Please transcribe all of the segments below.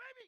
baby.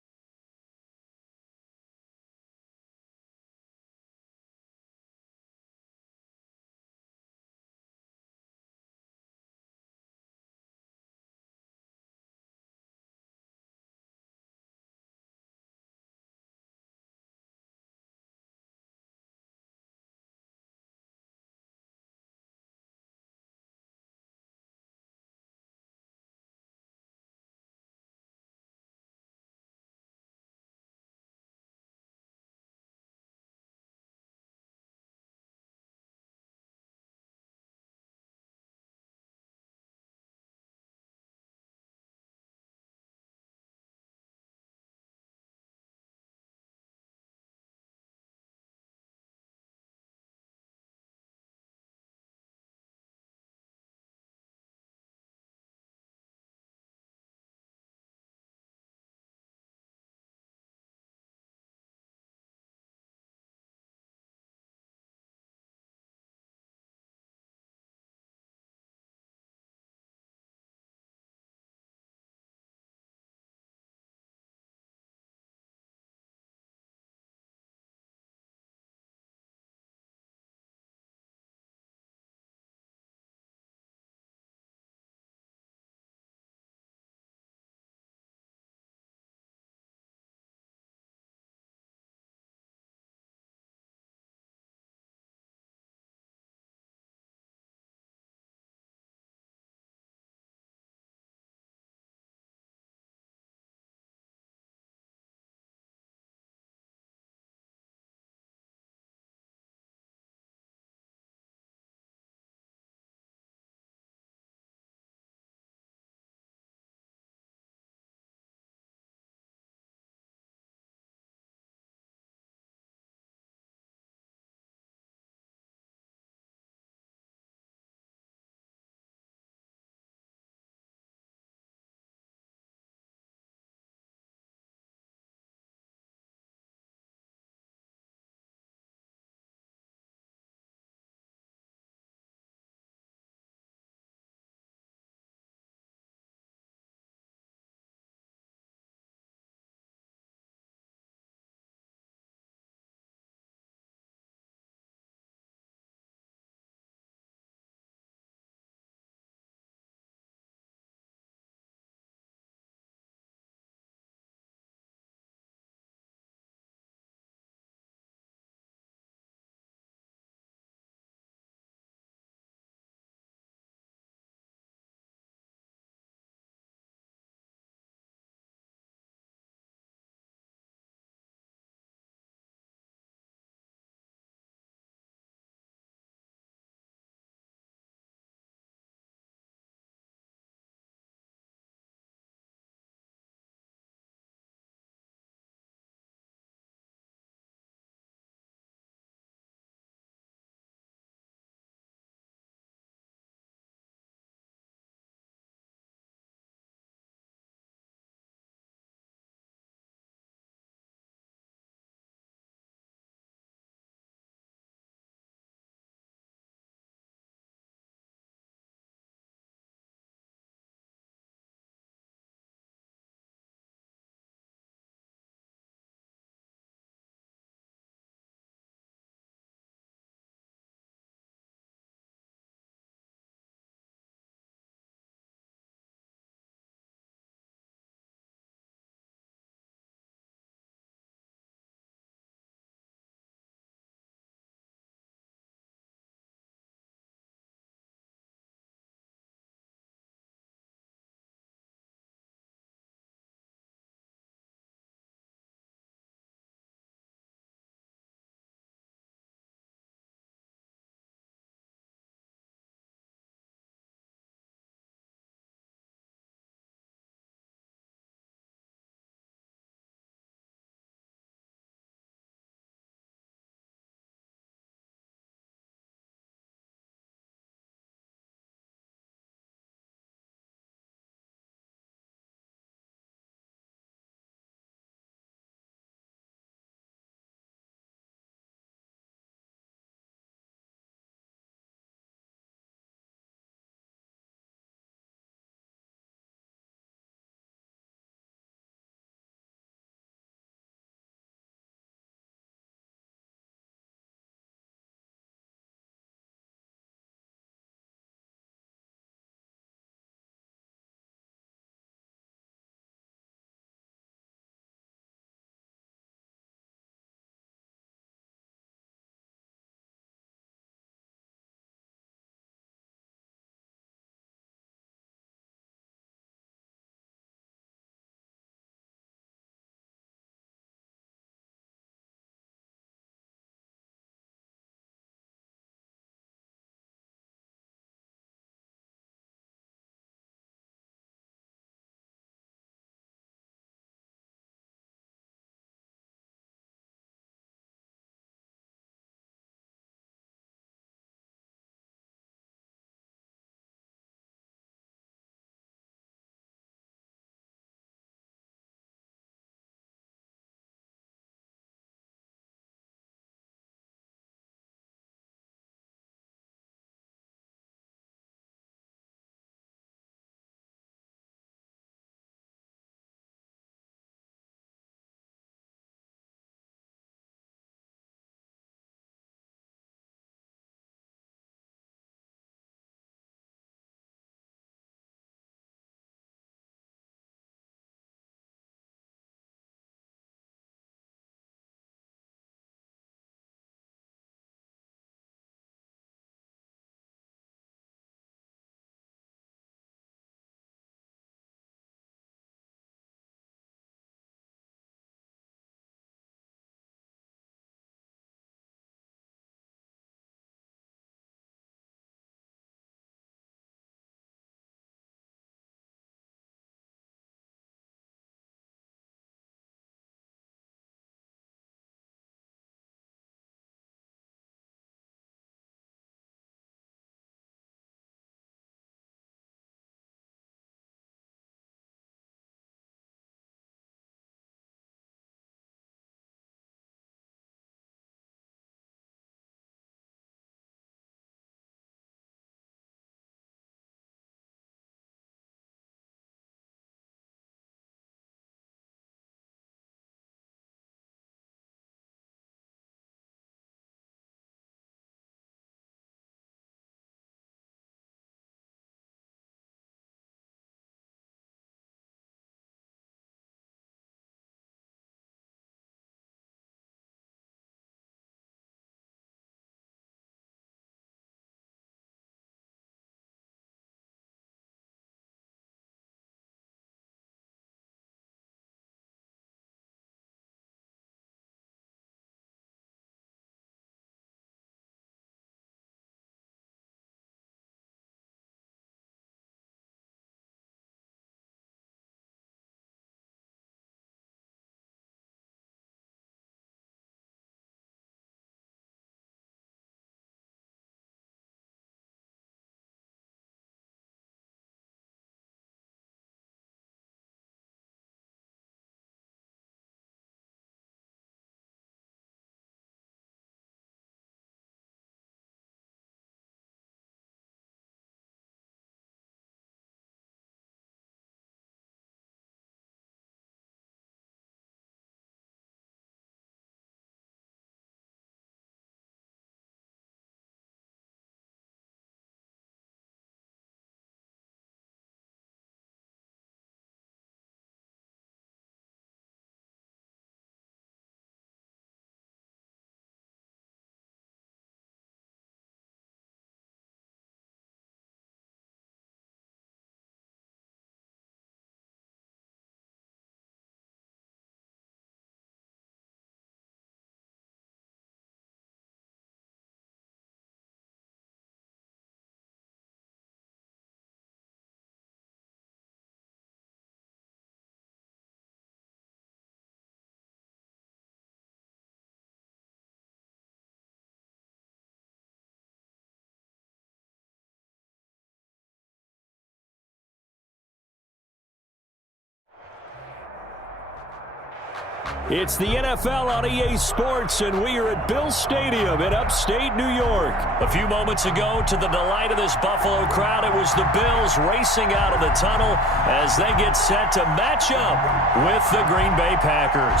It's the NFL on EA Sports, and we are at Bill Stadium in upstate New York. A few moments ago, to the delight of this Buffalo crowd, it was the Bills racing out of the tunnel as they get set to match up with the Green Bay Packers.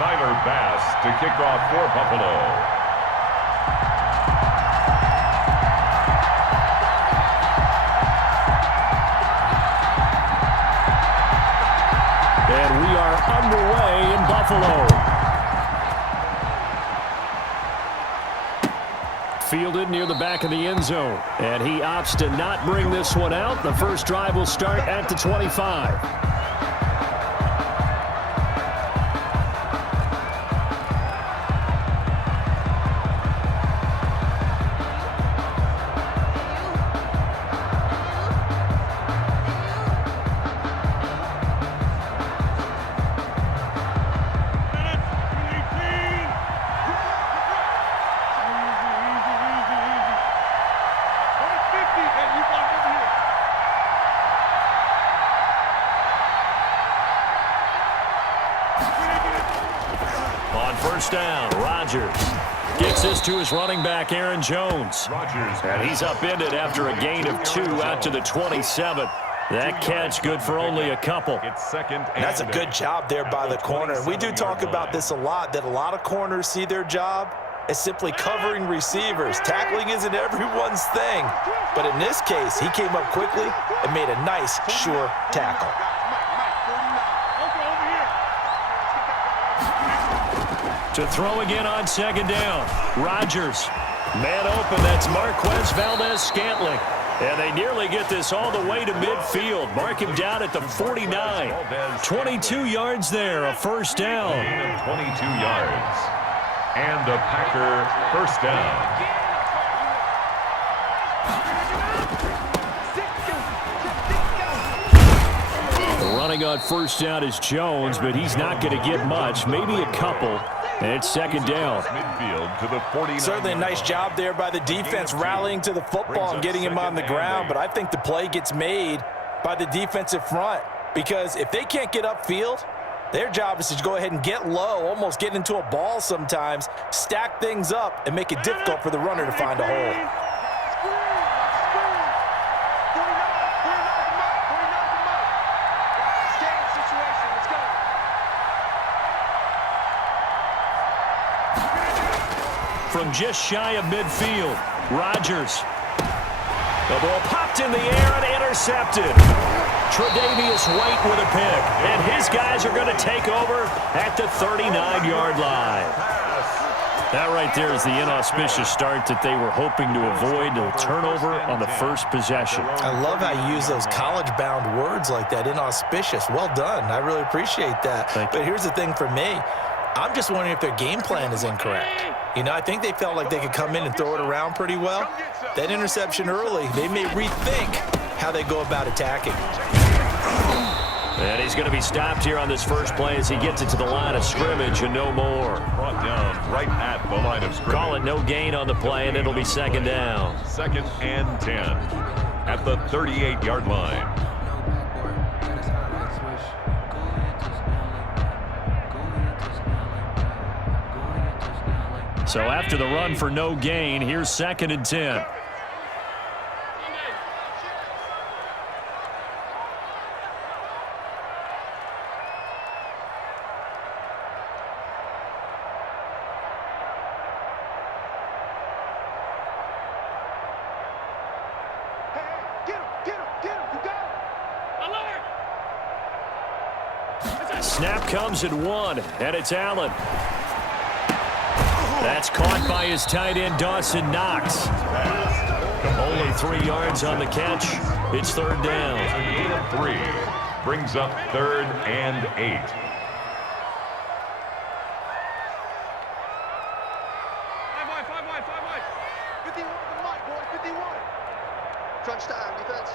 Tyler Bass to kick off for Buffalo. And we are underway in Buffalo. Fielded near the back of the end zone. And he opts to not bring this one out. The first drive will start at the 25. On first down, Rodgers gets this to his running back, Aaron Jones. And he's upended after a gain of 2 out to the 27. That catch good for only a couple. That's a good job there by the corner. We do talk about this a lot, that a lot of corners see their job as simply covering receivers. Tackling isn't everyone's thing. But in this case, he came up quickly and made a nice, sure tackle. To throw again on second down. Rodgers. Man open, that's Marquez Valdez-Scantling. And they nearly get this all the way to midfield. Mark him down at the 49. 22 yards there, a first down. 22 yards. And a Packer first down. Running on first down is Jones, but he's not going to get much, maybe a couple. And it's second down. Midfield to the 49. Certainly a nice job there by the defense rallying to the football and getting him on the ground. But I think the play gets made by the defensive front, because if they can't get upfield, their job is to go ahead and get low, almost get into a ball sometimes, stack things up, and make it difficult for the runner to find a hole. From just shy of midfield, Rodgers. The ball popped in the air and intercepted. Tre'Davious White with a pick, and his guys are going to take over at the 39-yard line. That right there is the inauspicious start that they were hoping to avoid, a turnover on the first possession. I love how you use those college-bound words like that, inauspicious. Well done. I really appreciate that. But here's the thing for me. I'm just wondering if their game plan is incorrect. You know, I think they felt like they could come in and throw it around pretty well. That interception early, they may rethink how they go about attacking. And he's going to be stopped here on this first play as he gets it to the line of scrimmage and no more. Brought down right at the line of scrimmage. Call it no gain on the play, and it'll be second down. Second and 10 at the 38-yard line. So after the run for no gain, here's second and 10. Snap comes at 1, and it's Allen. That's caught by his tight end, Dawson Knox. Only 3 yards on the catch. It's third down. A gain of 3 brings up third and 8. Crunch time, defense.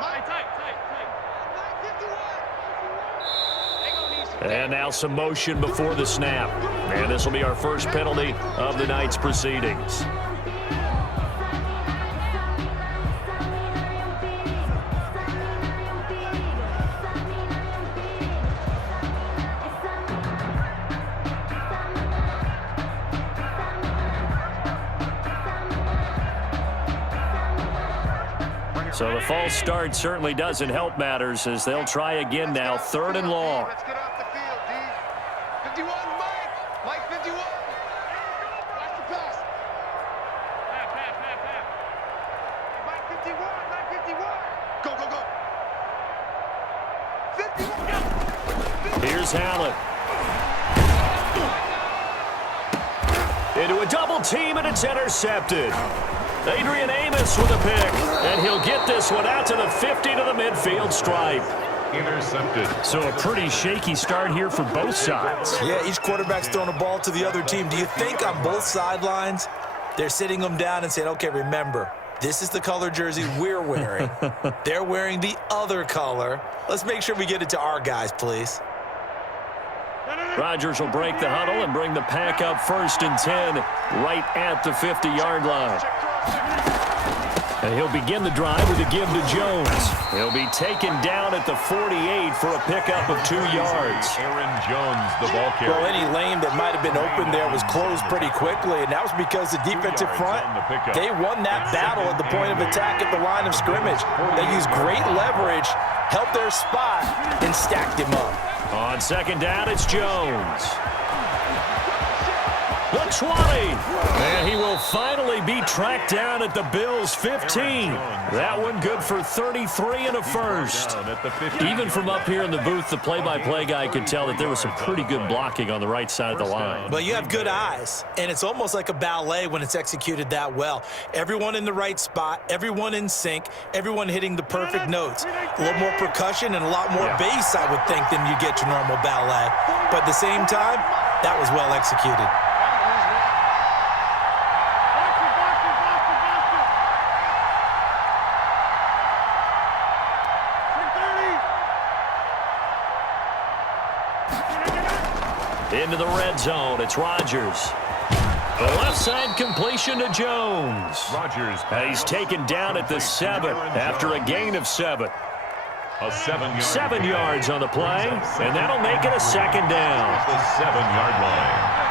Tight. And now some motion before the snap. And this will be our first penalty of the night's proceedings. So the false start certainly doesn't help matters as they'll try again now, 3rd and long. Let's get off the field, D. 51, Mike. Mike 51. Watch the pass. Mike 51. Mike 51. Go, go, go. 51. Here's Allen. Into a double team, and it's intercepted. Adrian Amos with a pick, and he'll get this one out to the 50 to the midfield stripe. Intercepted. So a pretty shaky start here for both sides. Yeah, each quarterback's throwing a ball to the other team. Do you think on both sidelines they're sitting them down and saying, okay, remember, this is the color jersey we're wearing. They're wearing the other color. Let's make sure we get it to our guys, please. Rodgers will break the huddle and bring the pack up 1st and 10 right at the 50-yard line. And he'll begin the drive with a give to Jones. He'll be taken down at the 48 for a pickup of 2 yards. Aaron Jones, the ball carrier. Well, any lane that might have been open there was closed pretty quickly, and that was because the defensive front, they won that battle at the point of attack at the line of scrimmage. They used great leverage, helped their spot, and stacked him up. On 2nd down, it's Jones. The 20. And he will finally be tracked down at the Bills' 15. That one good for 33 and a first. Even from up here in the booth, the play-by-play guy could tell that there was some pretty good blocking on the right side of the line. Well, you have good eyes, and it's almost like a ballet when it's executed that well. Everyone in the right spot, everyone in sync, everyone hitting the perfect notes. A little more percussion and a lot more bass, I would think, than you get your normal ballet. But at the same time, that was well executed. Into the red zone, it's Rodgers. The left side completion to Jones. Rodgers. He's taken down at the 7 after a gain of 7. A 7-yard. 7 yards on the play, and that'll make it a 2nd down. At the 7-yard line.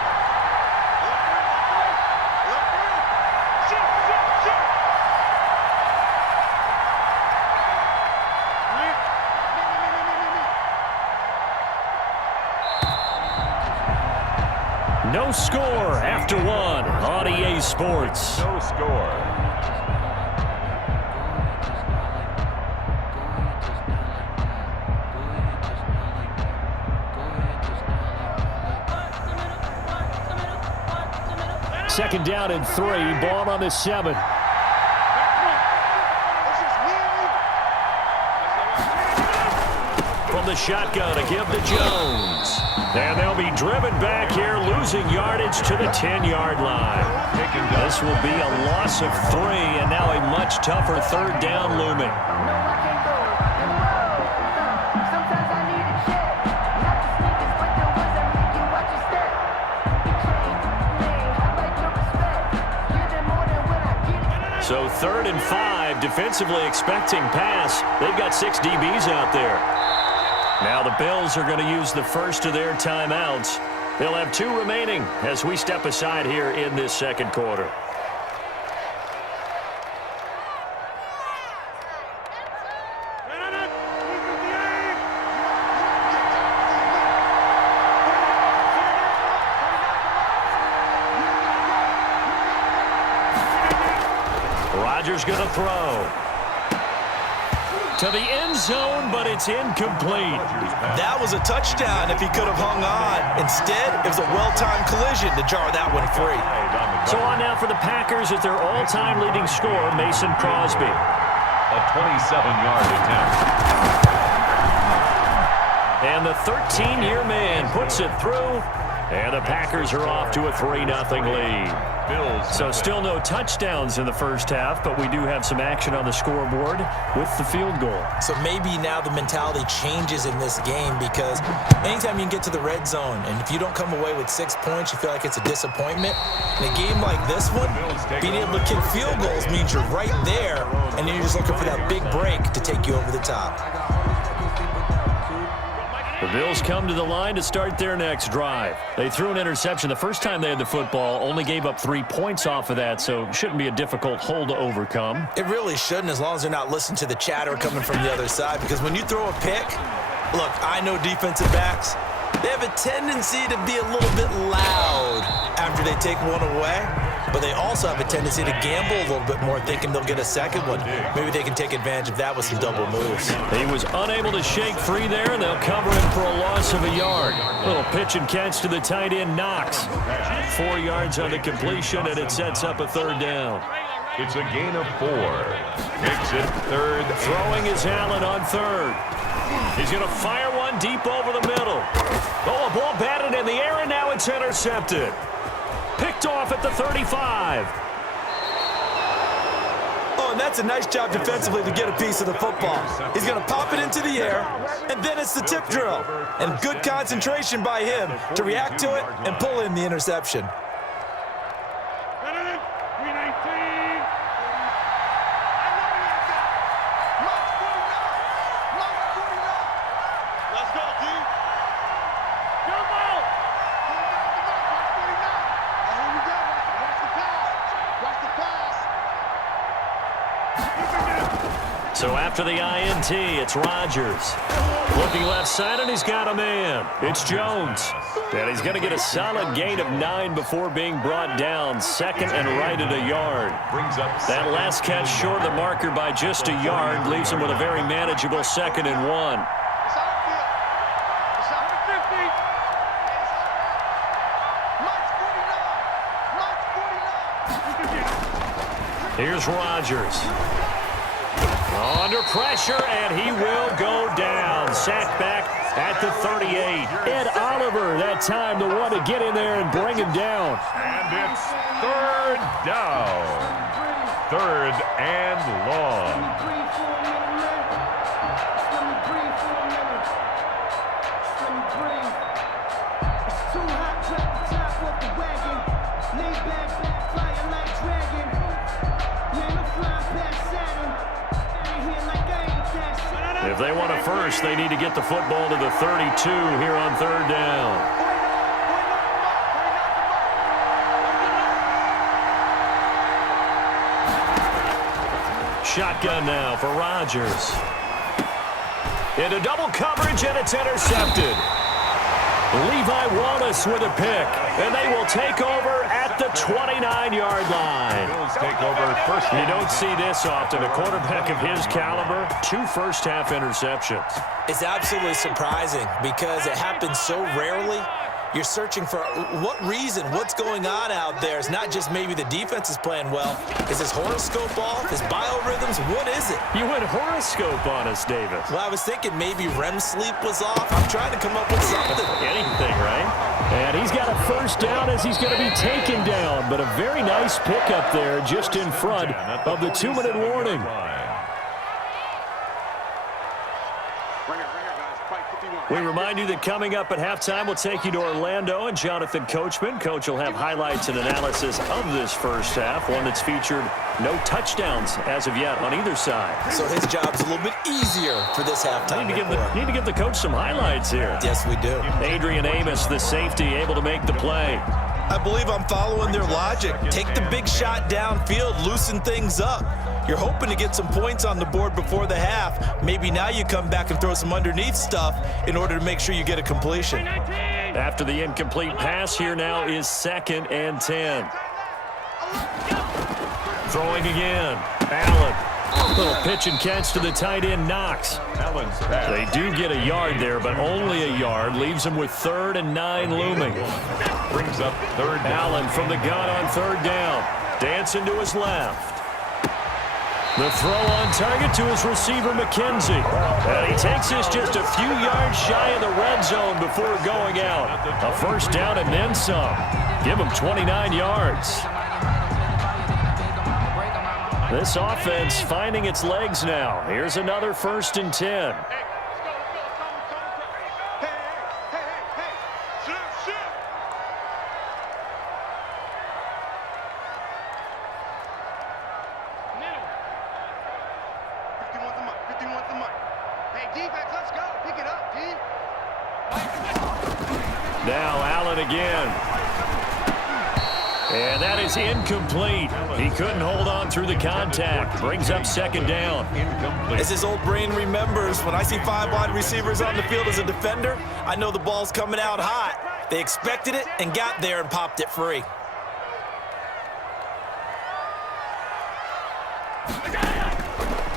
No score after 1 on EA Sports. No score. Second down and 3, ball on the 7. From the shotgun, a give to Jones. And they'll be driven back here, losing yardage to the 10-yard line. This will be a loss of 3, and now a much tougher 3rd down looming. So 3rd and 5, defensively expecting pass. They've got 6 DBs out there. Now the Bills are going to use the first of their timeouts. They'll have 2 remaining as we step aside here in this 2nd quarter. Rodgers going to throw. To the end zone, but it's incomplete. That was a touchdown if he could have hung on. Instead, it was a well-timed collision to jar that one free. So on now for the Packers at their all-time leading scorer, Mason Crosby. A 27-yard attempt. And the 13-year man puts it through, and the Packers are off to a 3-0 lead. So still no touchdowns in the first half, but we do have some action on the scoreboard with the field goal. So maybe now the mentality changes in this game because anytime you can get to the red zone, and if you don't come away with 6 points, you feel like it's a disappointment. In a game like this one, being able to kick field goals means you're right there, and you're just looking for that big break to take you over the top. The Bills come to the line to start their next drive. They threw an interception the first time they had the football, only gave up 3 points off of that, so shouldn't be a difficult hole to overcome. It really shouldn't, as long as they're not listening to the chatter coming from the other side, because when you throw a pick, look, I know defensive backs, they have a tendency to be a little bit loud after they take one away, but they also have a tendency to gamble a little bit more, thinking they'll get a second one. Maybe they can take advantage of that with some double moves. He was unable to shake free there, and they'll cover him for a loss of a yard. Little pitch and catch to the tight end, Knox. 4 yards on the completion, and it sets up a third down. It's a gain of 4. Makes it third. Throwing is Allen on third. He's going to fire one deep over the middle. Oh, a ball batted in the air, and now it's intercepted. Picked off at the 35. Oh, and that's a nice job defensively to get a piece of the football. He's going to pop it into the air, and then it's the tip drill. And good concentration by him to react to it and pull in the interception. So after the INT, it's Rodgers. Looking left side, and he's got a man. It's Jones. And he's going to get a solid gain of 9 before being brought down. Second and right at a yard. That last catch short of the marker by just a yard leaves him with a very manageable 2nd and 1. Here's Rodgers. Under pressure, and he will go down. Sacked back at the 38. Ed Oliver, that time, the one to get in there and bring him down. And it's third down. Third and long. If they want a first, they need to get the football to the 32 here on third down. Shotgun now for Rodgers. Into double coverage, and it's intercepted. Levi Wallace with a pick, and they will take over at the 29-yard line. Bills take over first. You don't see this often. A quarterback of his caliber, 2 first-half interceptions. It's absolutely surprising because it happens so rarely. You're searching for what reason, what's going on out there. It's not just maybe the defense is playing well. Is his horoscope off? His biorhythms? What is it? You went horoscope on us, Davis. Well, I was thinking maybe REM sleep was off. I'm trying to come up with something. Anything, right? And he's got a first down as he's going to be taken down. But a very nice pickup there just in front of the 2-minute warning. We remind you that coming up at halftime, we'll take you to Orlando and Jonathan Coachman. Coach will have highlights and analysis of this first half, one that's featured no touchdowns as of yet on either side. So his job's a little bit easier for this halftime. Need to give the coach some highlights here. Yes, we do. Adrian Amos, the safety, able to make the play. I believe I'm following their logic. Take the big shot downfield, loosen things up. You're hoping to get some points on the board before the half. Maybe now you come back and throw some underneath stuff in order to make sure you get a completion. After the incomplete pass, here now is 2nd and 10. Throwing again. Allen. Little pitch and catch to the tight end, Knox. They do get a yard there, but only a yard. Leaves them with 3rd and 9 looming. Brings up third down. Allen from the gun on third down. Dancing to his left. The throw on target to his receiver, McKenzie. And he takes this just a few yards shy of the red zone before going out. A first down and then some. Give him 29 yards. This offense finding its legs now. Here's another 1st and 10. Now Allen again. And that is incomplete. He couldn't hold on through the contact. Brings up second down. As his old brain remembers, when I see 5 wide receivers on the field as a defender, I know the ball's coming out hot. They expected it and got there and popped it free.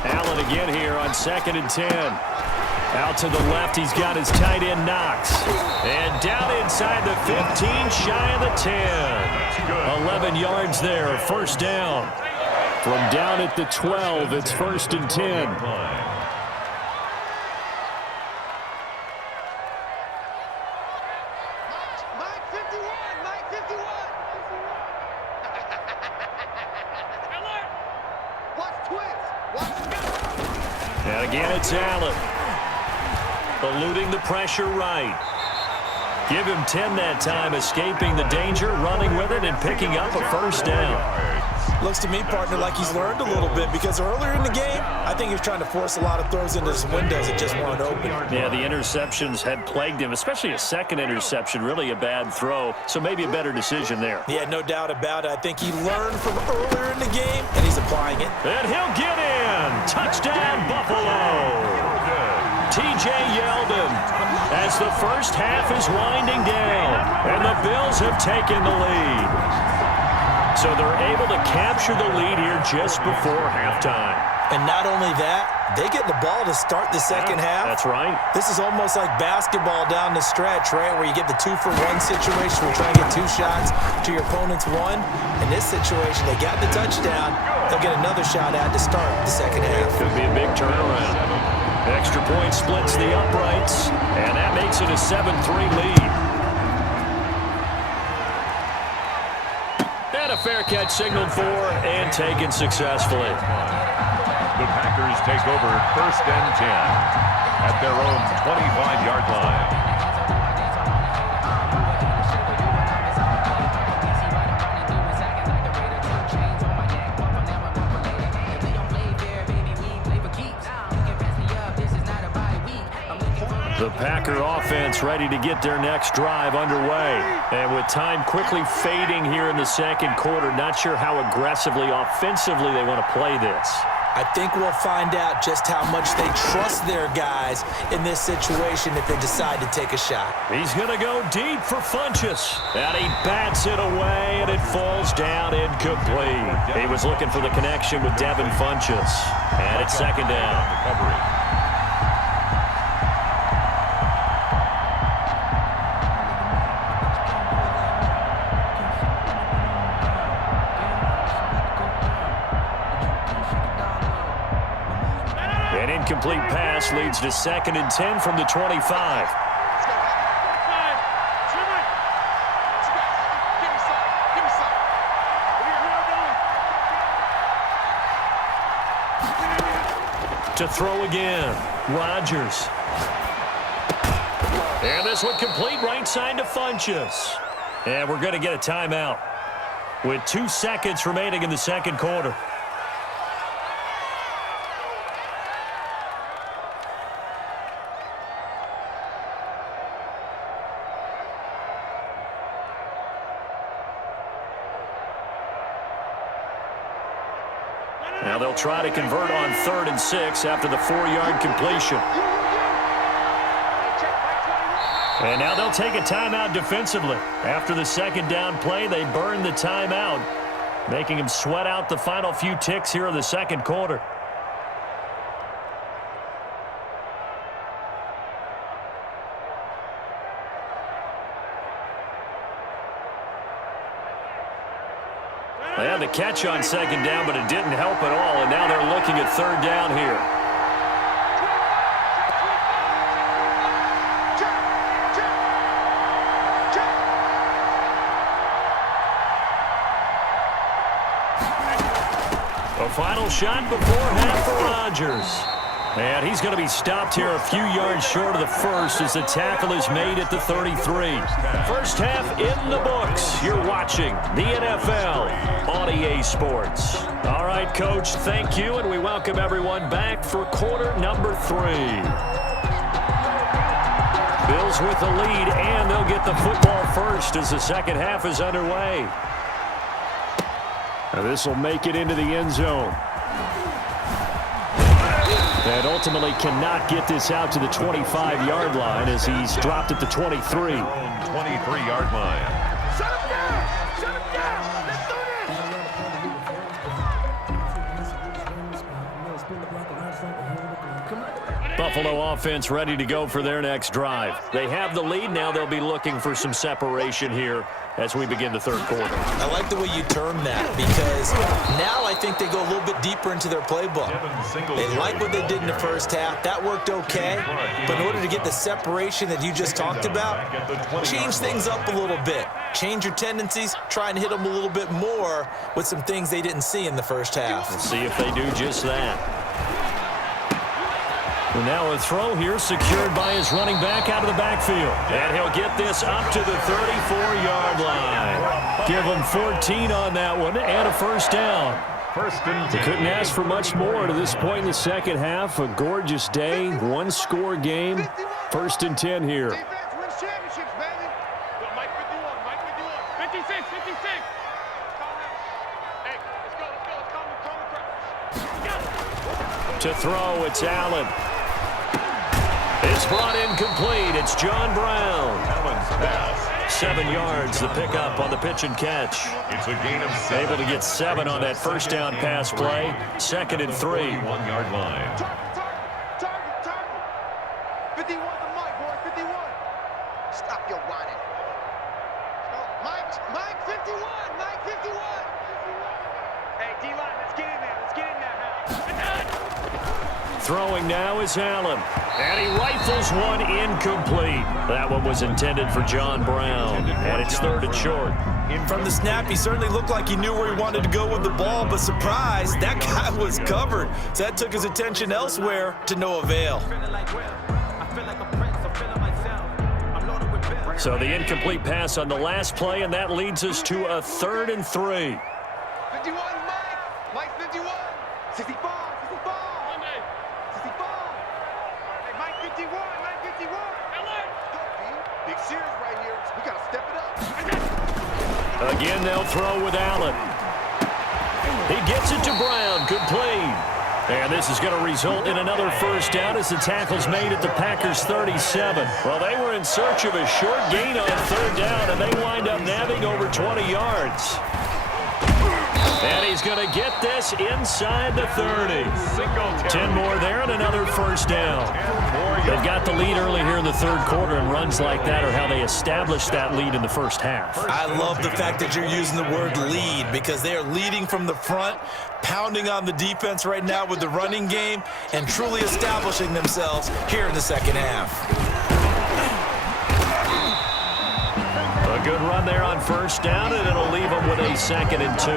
Allen again here on 2nd and 10. Out to the left, he's got his tight end Knox. And down inside the 15, shy of the 10. 11 yards there, first down. From down at the 12, it's 1st and 10. Mike 51, Mike 51. Watch twins. Watch twins. And again, it's Allen. Eluding the pressure right. Give him 10 that time, escaping the danger, running with it, and picking up a first down. Looks to me, partner, like he's learned a little bit because earlier in the game, I think he was trying to force a lot of throws into some windows that just weren't open. Yeah, the interceptions had plagued him, especially a second interception, really a bad throw, so maybe a better decision there. Yeah, no doubt about it. I think he learned from earlier in the game, and he's applying it. And he'll get in. Touchdown, Buffalo. T.J. Yeldon as the first half is winding down, and the Bills have taken the lead. So they're able to capture the lead here just before halftime. And not only that, they get the ball to start the second half. That's right. This is almost like basketball down the stretch, right, where you get the 2-for-1 situation where you try and get 2 shots to your opponent's 1. In this situation, they got the touchdown. They'll get another shot at to start the second half. Could be a big turnaround. Extra point splits the uprights, and that makes it a 7-3 lead. And a fair catch signaled for and taken successfully. The Packers take over 1st and 10 at their own 25-yard line. The Packer offense ready to get their next drive underway. And with time quickly fading here in the second quarter, not sure how aggressively, offensively they want to play this. I think we'll find out just how much they trust their guys in this situation if they decide to take a shot. He's going to go deep for Funchess. And he bats it away, and it falls down incomplete. He was looking for the connection with Devin Funchess. And it's second down. An incomplete pass leads to 2nd and 10 from the 25. To throw again, Rodgers. And this one complete right side to Funchess. And we're going to get a timeout with 2 seconds remaining in the second quarter. Now they'll try to convert on 3rd and 6 after the 4-yard completion. And now they'll take a timeout defensively. After the second down play, they burn the timeout, making them sweat out the final few ticks here in the second quarter. They had the catch on second down, but it didn't help at all, and now they're looking at 3rd down here. A final shot before half for Rodgers. And he's going to be stopped here a few yards short of the first as the tackle is made at the 33. First half in the books. You're watching the NFL on EA Sports. All right, Coach, thank you, and we welcome everyone back for quarter number 3. Bills with the lead, and they'll get the football first as the second half is underway. Now this will make it into the end zone. And ultimately cannot get this out to the 25-yard line as he's dropped at the 23. 23-yard line. Shut him down! Shut him down! Let's do this! Buffalo offense ready to go for their next drive. They have the lead. Now they'll be looking for some separation here as we begin the third quarter. I like the way you term that because now I think they go a little bit deeper into their playbook. They like what they did in the first half. That worked okay. But in order to get the separation that you just talked about, change things up a little bit. Change your tendencies. Try and hit them a little bit more with some things they didn't see in the first half. We'll see if they do just that. And now a throw here secured by his running back out of the backfield. And he'll get this up to the 34-yard line. Give him 14 on that one and a first down. First and 10. They couldn't ask for much more to this point in the second half. A gorgeous day, one-score game. First and 10 here. Defense wins championships, baby. Mike 51, Mike 51. 56, 56. Hey, let's go. To throw, it's Allen. It's brought in complete. It's John Brown. Allen's pass. 7 yards, the pickup on the pitch and catch. It's a gain of 7. Able to get 7 on that first down pass play. Second and 3. 1-yard line. Target. 51 the mic, boy. 51. Stop your whining. Mike 51. Mike 51. Hey, D-line, let's get in there. Let's get in there, man. Throwing now is Allen. And he rifles one incomplete. That one was intended for John Brown. And it's third and short. From the snap, he certainly looked like he knew where he wanted to go with the ball, but surprise, that guy was covered. So that took his attention elsewhere to no avail. So the incomplete pass on the last play, and that leads us to a 3rd and 3. 51, Mike 51. 65. 65. Hey, Mike 51. Mike 51. Big series right here. We got to step it up. Again, they'll throw with Allen. He gets it to Brown, complete. And this is going to result in another first down as the tackle's made at the Packers' 37. Well, they were in search of a short gain on 3rd down, and they wind up nabbing over 20 yards. And he's going to get this inside the 30. 10 more there and another first down. They've got the lead early here in the third quarter, and runs like that are how they established that lead in the first half. I love the fact that you're using the word lead because they are leading from the front, pounding on the defense right now with the running game, and truly establishing themselves here in the second half. A good run there on first down, and it'll leave them with a 2nd and 2.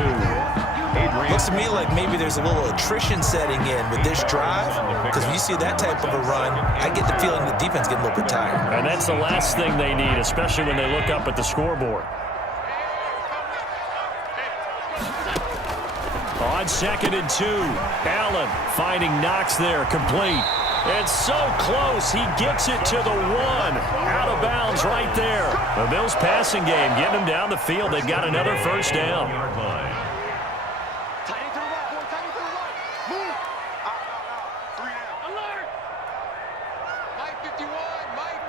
Looks to me like maybe there's a little attrition setting in with this drive, because when you see that type of a run, I get the feeling the defense getting a little bit tired. And that's the last thing they need, especially when they look up at the scoreboard. On 2nd and 2, Allen finding Knox there, complete. It's so close, he gets it to the 1. Out of bounds right there. The Bills passing game, getting them down the field. They've got another first down. Tight end to the right, boy. Tight end to the right. Move. Out. 3 down. Alert. Mike 51. Mike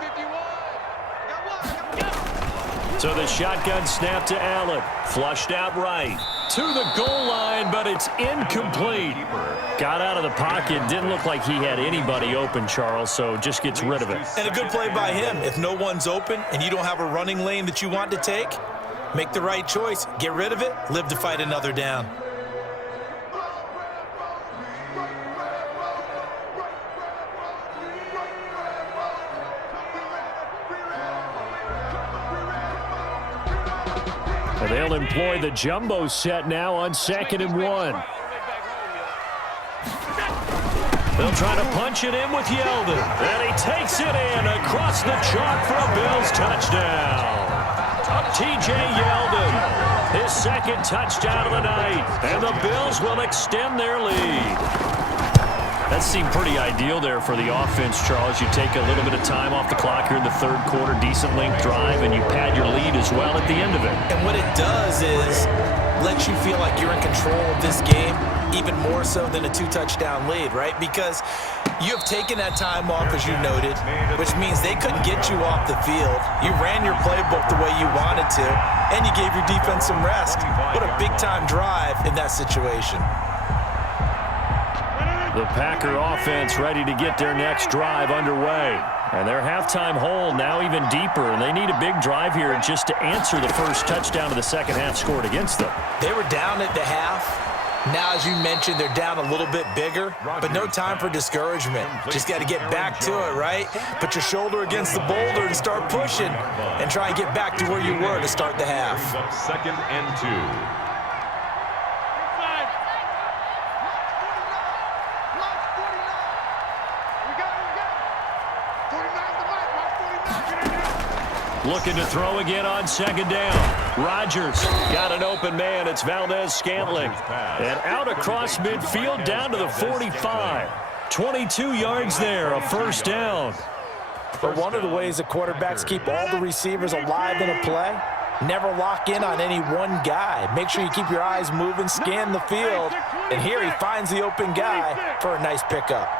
51. So the shotgun snap to Allen. Flushed out right. To the goal line, but it's incomplete. Got out of the pocket. Didn't look like he had anybody open, Charles, so just gets rid of it. And a good play by him. If no one's open and you don't have a running lane that you want to take, make the right choice. Get rid of it. Live to fight another down. Well, they'll employ the jumbo set now on 2nd and 1. They'll try to punch it in with Yeldon. And he takes it in across the chalk for a Bills touchdown. T.J. Yeldon, his 2nd touchdown of the night. And the Bills will extend their lead. That seemed pretty ideal there for the offense, Charles. You take a little bit of time off the clock here in the third quarter, decent length drive, and you pad your lead as well at the end of it. And what it does is let you feel like you're in control of this game, even more so than a 2-touchdown lead, right? Because you have taken that time off, as you noted, which means they couldn't get you off the field. You ran your playbook the way you wanted to, and you gave your defense some rest. What a big-time drive in that situation. The Packer offense ready to get their next drive underway. And their halftime hole now even deeper, and they need a big drive here just to answer the first touchdown of the second half scored against them. They were down at the half. Now, as you mentioned, they're down a little bit bigger, but no time for discouragement. Just got to get back to it, right? Put your shoulder against the boulder and start pushing and try and get back to where you were to start the half. Second and 2. Looking to throw again on second down. Rodgers got an open man. It's Valdez-Scantling. And out across midfield down to the 45. 22 yards there, a first down. But one of the ways the quarterbacks keep all the receivers alive in a play, never lock in on any one guy. Make sure you keep your eyes moving, scan the field. And here he finds the open guy for a nice pickup.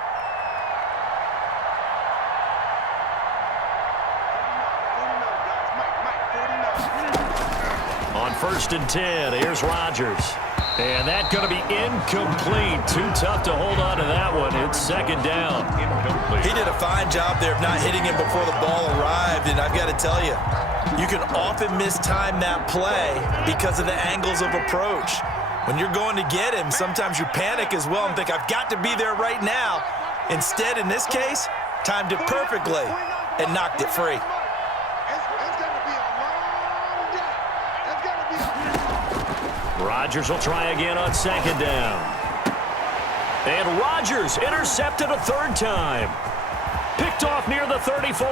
On 1st and 10, here's Rodgers. And that's going to be incomplete. Too tough to hold on to that one. It's second down. He did a fine job there of not hitting him before the ball arrived, and I've got to tell you, you can often mistime that play because of the angles of approach. When you're going to get him, sometimes you panic as well and think, I've got to be there right now. Instead, in this case, timed it perfectly and knocked it free. Rodgers will try again on second down. And Rodgers intercepted a third time. Picked off near the 34.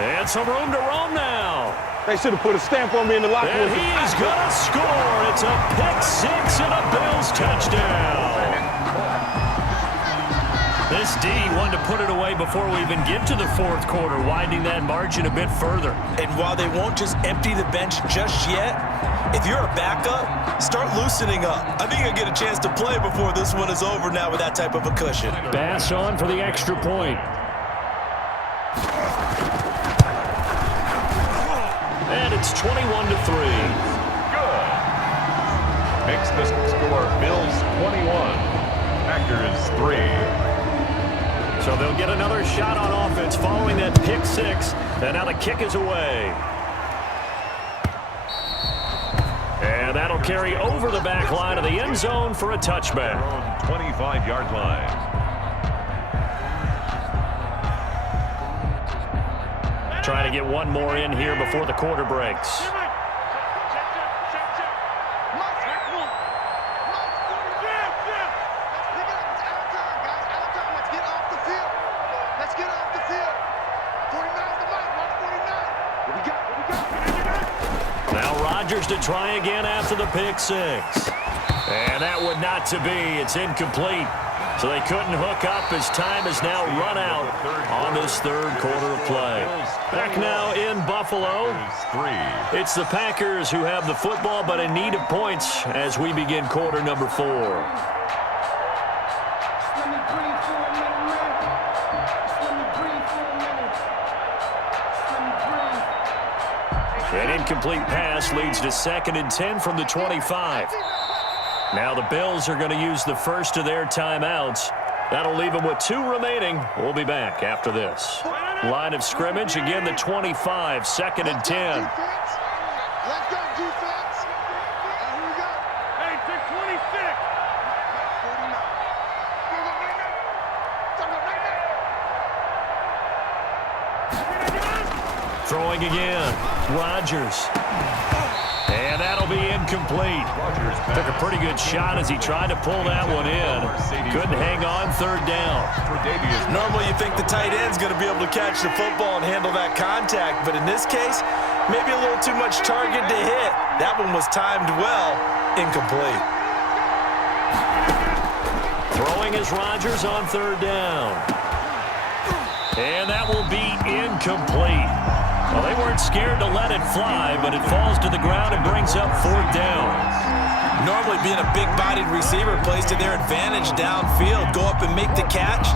And some room to roam now. They should have put a stamp on me in the locker room. And he is going to score. It's a pick six and a Bills touchdown. This D wanted to put it away before we even get to the fourth quarter, widening that margin a bit further. And while they won't just empty the bench just yet, if you're a backup, start loosening up. I think you'll get a chance to play before this one is over now with that type of a cushion. Pass on for the extra point. And it's 21-3. Good. Makes the score Bills 21, Packers 3. So they'll get another shot on offense following that pick six. And now the kick is away. And that'll carry over the back line of the end zone for a touchback. 25-yard line. Trying to get one more in here before the quarter breaks. To try again after the pick six. And that would not to be. It's incomplete. So they couldn't hook up as time has now run out on this third quarter of play. Back now in Buffalo. It's the Packers who have the football but in need of points as we begin quarter number 4. An incomplete pass leads to 2nd and 10 from the 25. Now the Bills are going to use the first of their timeouts. That'll leave them with 2 remaining. We'll be back after this. Line of scrimmage, again the 25, 2nd and 10. Let's go, defense. Here we go. Hey, pick 26. 49. Throwing again. Rodgers. And that'll be incomplete. Took a pretty good shot as he tried to pull that one in. Couldn't hang on, third down. Normally you think the tight end's going to be able to catch the football and handle that contact, but in this case, maybe a little too much target to hit. That one was timed well, incomplete. Throwing is Rodgers on third down. And that will be incomplete. Well, they weren't scared to let it fly, but it falls to the ground and brings up fourth down. Normally being a big-bodied receiver plays to their advantage downfield. Go up and make the catch,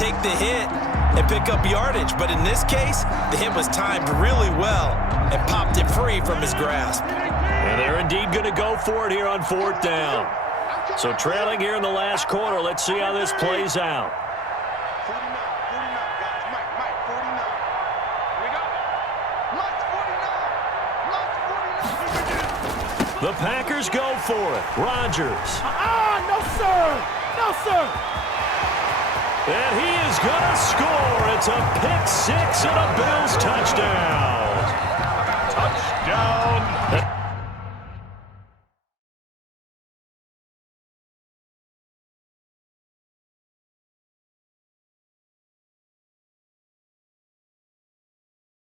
take the hit, and pick up yardage. But in this case, the hit was timed really well and popped it free from his grasp. And they're indeed going to go for it here on fourth down. So trailing here in the last quarter, let's see how this plays out. 49, guys. Mike, 49. Here we go. Mike's 49. The Packers go for it. Rodgers. No, sir. No, sir. And he is going to score. It's a pick six and a Bills touchdown.